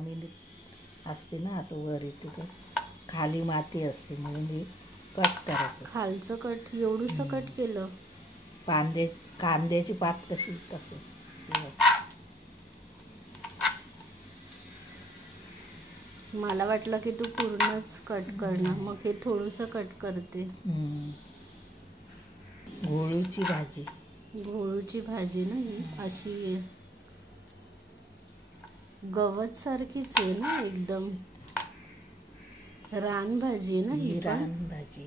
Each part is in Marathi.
जमिनीत असते ना, असं वर येते ते खाली माती असते म्हणून हे कट करायचं. खालचं कट एवढंसं कट केलं. कांद्याची पात कशी तसं. मला वाटलं की तू पूर्णच कट करणार, मग हे थोडंसं कट करते. घोळूची भाजी. घोळूची भाजी ना ही अशी आहे, गवत सारखीच आहे ना एकदम. रानभाजी आहे ना ही रान भाजी.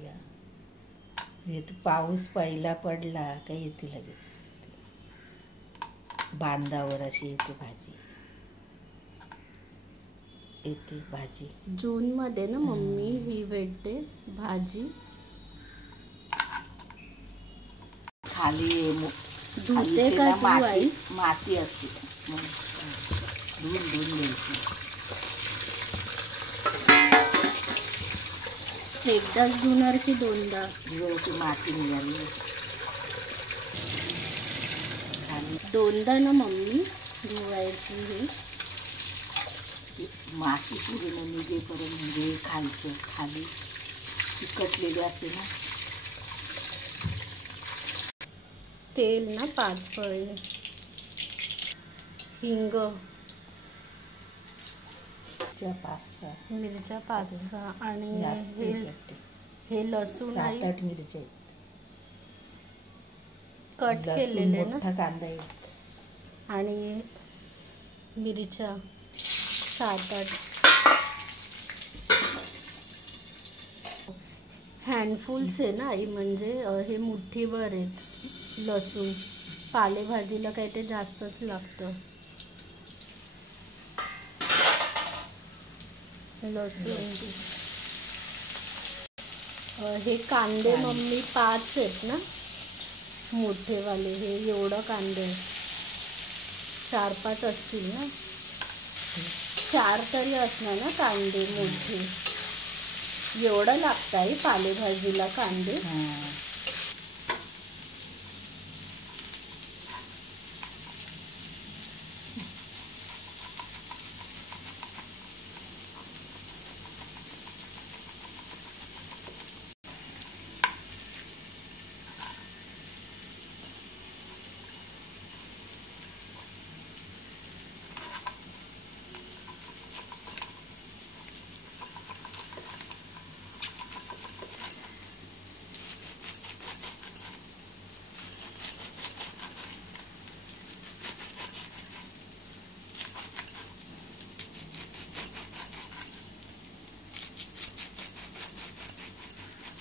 हे पाऊस पहिला पडला का येते लगेच, बांधावर अशी येते भाजी. येते भाजी जून मध्ये ना मम्मी ही भेटते भाजी. खाली धुते का तू आई? माती असते, धुवून घ्यायची. एकदाच धुणार की दोनदा? दिवस माती निघाली. दोनदा ना मम्मी धुवायची. हे माती पूर्ण निघेपर्यंत, म्हणजे खालचं खाली चिकटलेली असते ना. तेल ना 5 पळी, हिंग, मिरच्या 5-6 आणि हे लसूण 7-8 मिरच्या कट केलेले ना. मोठा कांदा 1 आणि मिरच्या 7-8. हँडफुल्स आहे ना आई, म्हणजे हे मुठ्ठीभर आहेत लसूण. पालेभाजीला काही ते जास्तच लागतं लसूण. हे कांदे मम्मी 5 आहेत ना मोठेवाले. हे एवढं कांदे 4-5 असतील ना. 4 तरी असणार ना कांदे मोठे. एवढं लागतं आहे पालेभाजीला कांदे.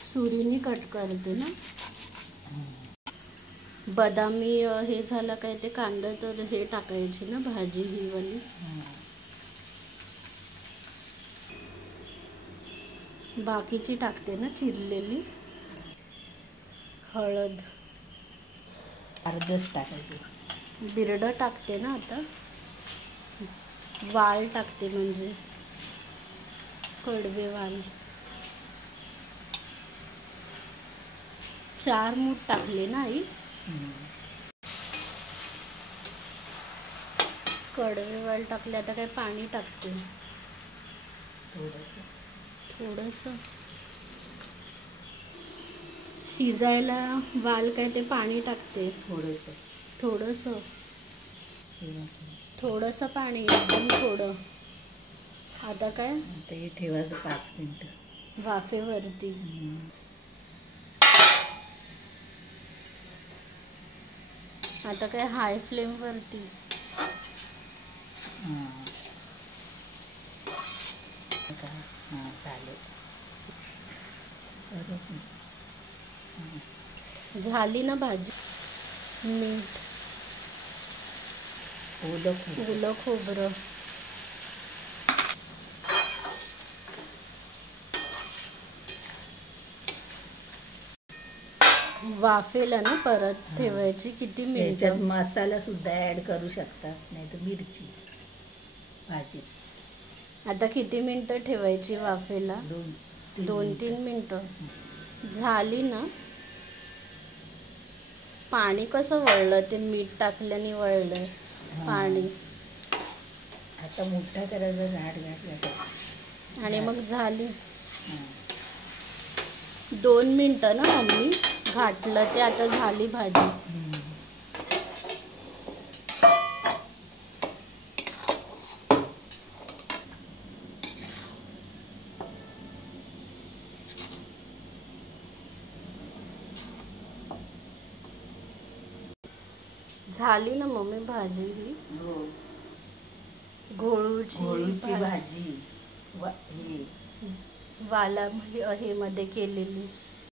सुरीने कट करते ना. बदामी हे झालं काय ते कांदा, तर हे टाकायची ना भाजी ही वाली. बाकीची टाकते ना चिरलेली. हळद अर्धच टाकायची. बिरडं टाकते ना आता. वाल टाकते म्हणजे कडवे वाल. 4 मूठ टाकले ना आई. कडवे वाल टाकले. आता काय पाणी टाकते थोडंसं. शिजायला वाल काय ते पाणी टाकते थोडंसं पाणी, एकदम थोडं. आता काय ते ठेवायचं 5 मिनिटं वाफेवरती. आता काय हाय फ्लेमवरती. झाली ना भाजी. मीठ, ओलं खोबरं, वाफेला ना परत ठेवायची. किती मिनिटात मसाला सुद्धा ऍड करू शकतात, नाही तर मिरची भाजी. आता किती मिनिटं ठेवायची वाफेला? 2-3 मिनिटं. झाली ना. पाणी कसं वळलं, ते मीठ टाकल्याने वळलं पाणी. आता मोठा करायचा घाट घाट आणि मग झाली. हां 2 मिनटं ना मम्मी घाटलं ते आता झाली भाजी. झाली ना मम्मी भाजी ही. हो घोळूची घोळूची भाजी हे वाला हे मध्ये केलेली.